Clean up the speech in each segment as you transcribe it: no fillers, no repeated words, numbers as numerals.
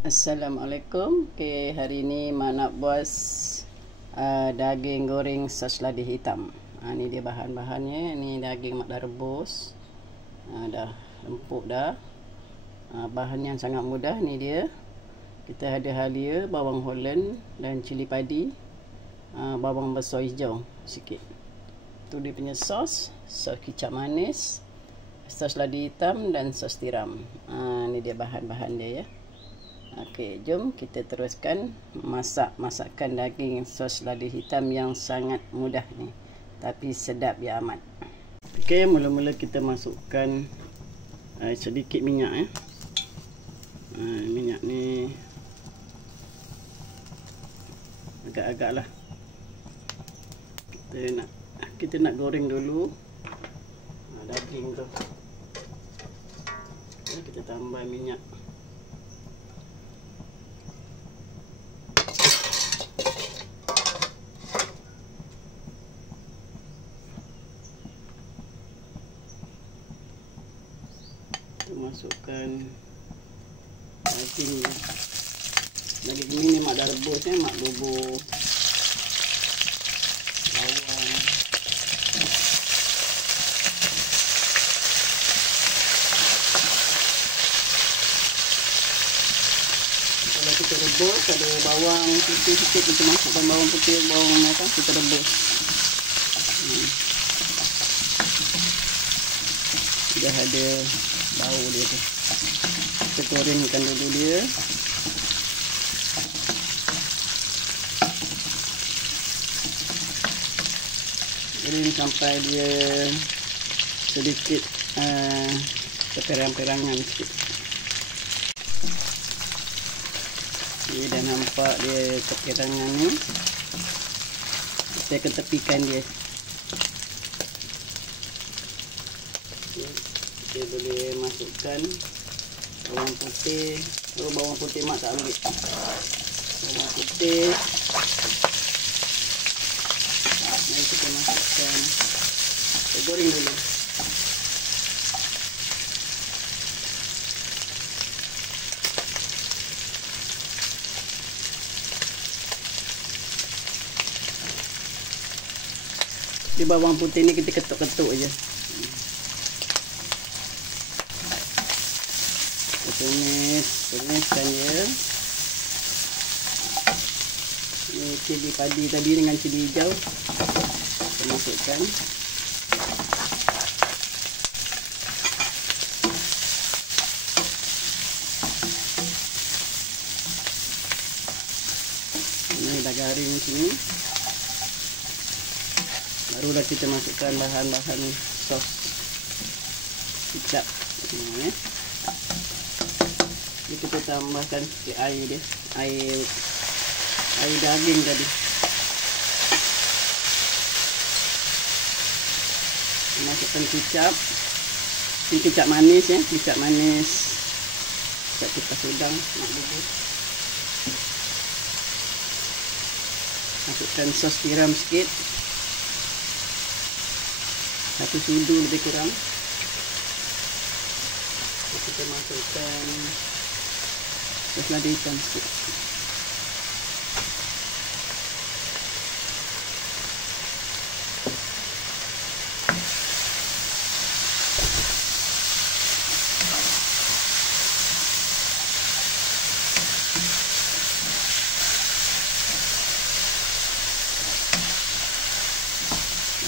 Assalamualaikum. Hari ni Mak nak buat daging goreng sos ladi hitam. Ni dia bahan-bahannya. Ni daging Mak dah rebus. Dah empuk dah. Bahan yang sangat mudah ni dia. Kita ada halia, bawang Holland dan cili padi. Bawang besar hijau sikit. Tu dia punya sos kicap manis, sos ladi hitam dan sos tiram. Ni dia bahan-bahan dia ya. Okey, jom kita teruskan masakan daging sos ladi hitam yang sangat mudah ni, tapi sedap ya amat. Okey, mula-mula kita masukkan sedikit minyak ya. Minyak ni agak-agak lah. Kita nak goreng dulu daging tu. Kita tambah minyak. Masukkan daging ni Mak dah rebus ya. Mak bubur bawang, kalau kita rebus ada bawang putih sikit, kita masukkan bawang putih, bawang merah, kita rebus. Dah ada bau dia tu. Kita gorengkan dulu dia. Goreng sampai dia sedikit keperang-perangan sikit. Ni dah nampak dia keperangan ni. Kita ketepikan dia. Kita boleh masukkan bawang putih. Bawang putih Mak tak ambil. Bawang putih. Mari kita masukkan. Kita goreng dulu. Di bawang putih ni kita ketuk-ketuk aja. Tumiskan dia. Ini cili padi tadi dengan cili hijau kita masukkan. Ini dah garing sini. Barulah kita masukkan bahan-bahan sos kicap ini ya. Kita tambahkan sikit air dia, air daging tadi. Masukkan kicap. Ini kicap manis ya, kicap manis. Kicap kipas udang nak bubur. Masukkan sos tiram sikit. 1 sudu lebih kurang. Kita masukkan sos ladi hitam sikit.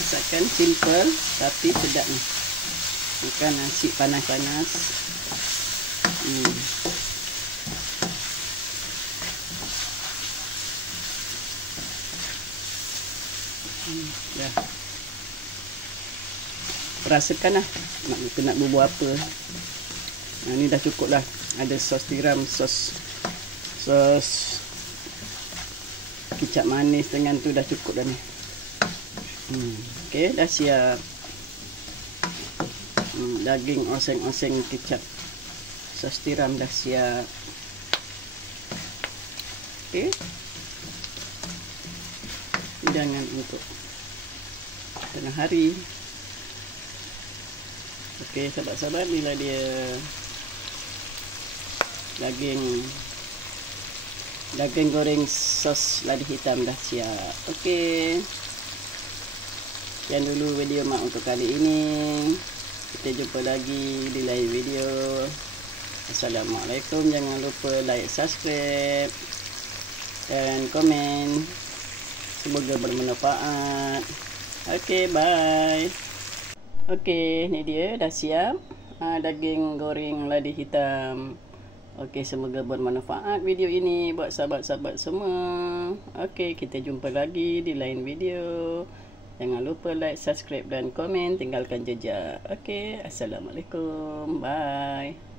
Masakan simple tapi sedap ni. Bukan nasi panas-panas. Dah. Rasakan lah nak bubur apa. Ni dah cukup lah. Ada sos tiram, sos kicap manis dengan tu dah cukup dah ni. Okey, dah siap. Daging oseng-oseng kicap sos tiram dah siap. Okey. Hidangan untuk tengah hari. Okey, sahabat-sahabat, inilah dia daging Daging goreng sos lada hitam dah siap. Okey. Sekian dulu video mak untuk kali ini. Kita jumpa lagi di lain video. Assalamualaikum. Jangan lupa like, subscribe dan komen. Semoga bermanfaat. Okey, bye. Okey, ni dia dah siap. Daging goreng lada hitam. Okey, semoga bermanfaat video ini buat sahabat-sahabat semua. Okey, kita jumpa lagi di lain video. Jangan lupa like, subscribe dan komen, tinggalkan jejak. Okey, assalamualaikum. Bye.